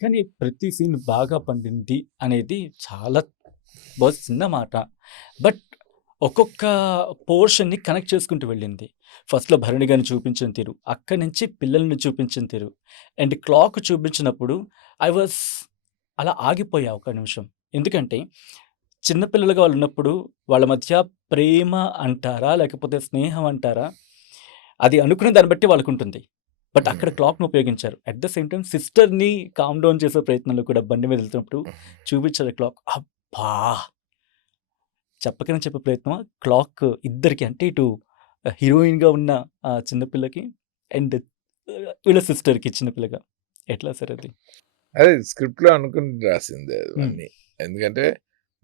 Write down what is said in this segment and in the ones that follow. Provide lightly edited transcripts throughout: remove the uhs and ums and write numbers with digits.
కానీ ప్రతి సీన్ బాగా పండింది అనేది చాలా చిన్న మాట. బట్ ఒక్కొక్క పోర్షన్‌ని కనెక్ట్ చేసుకుంటూ వెళ్ళింది. ఫస్ట్‌లో భరణి గారిని చూపించిన తీరు, అక్కడి నుంచి పిల్లల్ని చూపించిన తీరు అండ్ క్లాక్ చూపించినప్పుడు ఐ వాస్ అలా ఆగిపోయా ఒక నిమిషం. ఎందుకంటే చిన్న పిల్లలుగా వాళ్ళున్నప్పుడు వాళ్ళ మధ్య ప్రేమ అంటారా? లేకపోతే స్నేహం అంటారా? అది అనుకునే దాన్ని బట్టి వాళ్ళకుంటుంది. బట్ అక్కడ క్లాక్‌ని ఉపయోగించారు. అట్ ద సేమ్ టైమ్ సిస్టర్‌ని కామ్ డౌన్ చేసే ప్రయత్నంలో కూడా బండి మీద వెళ్తున్నప్పుడు చూపించారు క్లాక్. అబ్బా! చెప్పకనే చెప్పే ప్రయత్నమా? క్లాక్ ఇద్దరికి అంటే ఇటు హీరోయిన్‌గా ఉన్న చిన్న పిల్లకి అండ్ వీళ్ళ సిస్టర్‌కి చిన్న పిల్లగా. ఎట్లా సార్ అది? అదే స్క్రిప్ట్‌లో అనుకుని రాసిందే అవన్నీ. ఎందుకంటే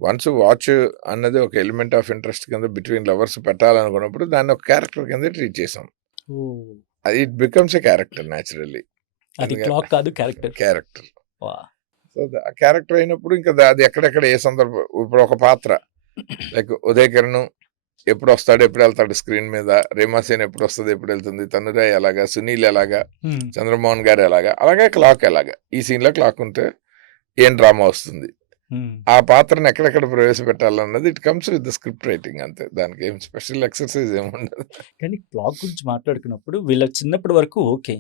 వన్స్ వాచ్ అన్నది ఒక ఎలిమెంట్ ఆఫ్ ఇంట్రెస్ట్ కింద బిట్వీన్ లవర్స్ పెట్టాలనుకున్నప్పుడు దాన్ని ఒక క్యారెక్టర్ కింద ట్రీట్ చేసాం. ఓహ్! అది it becomes a character naturally. అది క్లాక్ కాదు క్యారెక్టర్. క్యారెక్టర్. వాహ్! సో, ఆ క్యారెక్టర్ అయినప్పుడు ఇంకా అది ఎక్కడెక్కడ ఏ సందర్భం ఇప్పుడు ఒక పాత్ర లైక్ ఉదయ్ కిరణ్ ఎప్పుడొస్తాడు, ఎప్పుడెళ్తాడు స్క్రీన్ మీద, రీమా సేన్ ఎప్పుడొస్తది, ఎప్పుడెళ్తుంది, తనురాయ్ ఎలాగా, సునీల్ ఎలాగా, హ్మ్. చంద్రమోహన్ గారు ఎలాగా, అలాగే క్లాక్ ఎలాగా. ఈ సీన్‌లో క్లాక్ ఉంటే ఏం డ్రామా వస్తుంది. హ్మ్. ఆ పాత్రను ఎక్కడెక్కడ ప్రవేశపెట్టాలన్నది it comes with the script writing అంతే. దానికి ఏం స్పెషల్ ఎక్సర్సైజ్ ఏముండదు. కానీ క్లాక్ గురించి మాట్లాడుకున్నప్పుడు వీళ్ళ చిన్నప్పటి వరకు ఓకే.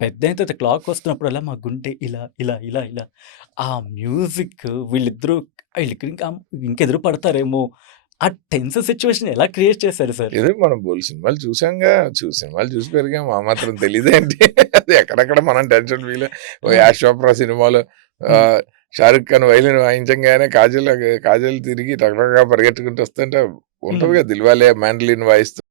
పెద్దయిన తర్వాత క్లాక్ వస్తున్నప్పుడల్లా మా గుండె ఇలా, ఇలా, ఇలా, ఇలా. ఆ మ్యూజిక్ వీళ్ళిద్దరూ ఈళ్ళకి ఇంకెదురు పడతారేమో! ఆ టెన్స్ సిట్యుయేషన్ ఎలా క్రియేట్ చేశారు సార్? ఏదో మనం బోలెడు సినిమాలు చూసాంగా. సినిమాలు చూసి పెరిగాం. ఆ మాత్రం తెలీదేంటి? అది ఎక్కడెక్కడ మనం టెన్షన్ ఫీల్ ఓ ఆ! 'యాష్ చోప్రా' సినిమాలో హ్మ్. 'షారుఖ్ ఖాన్' వైలిన్ వాయించంగానే కాజల్ తిరిగి టకటక పరిగెట్టుకుంటూ వస్తుంటే హ్మ్. ఉంటదిగా 'దిల్వాలే' మ్యాండలిన్ వాయిస్తూ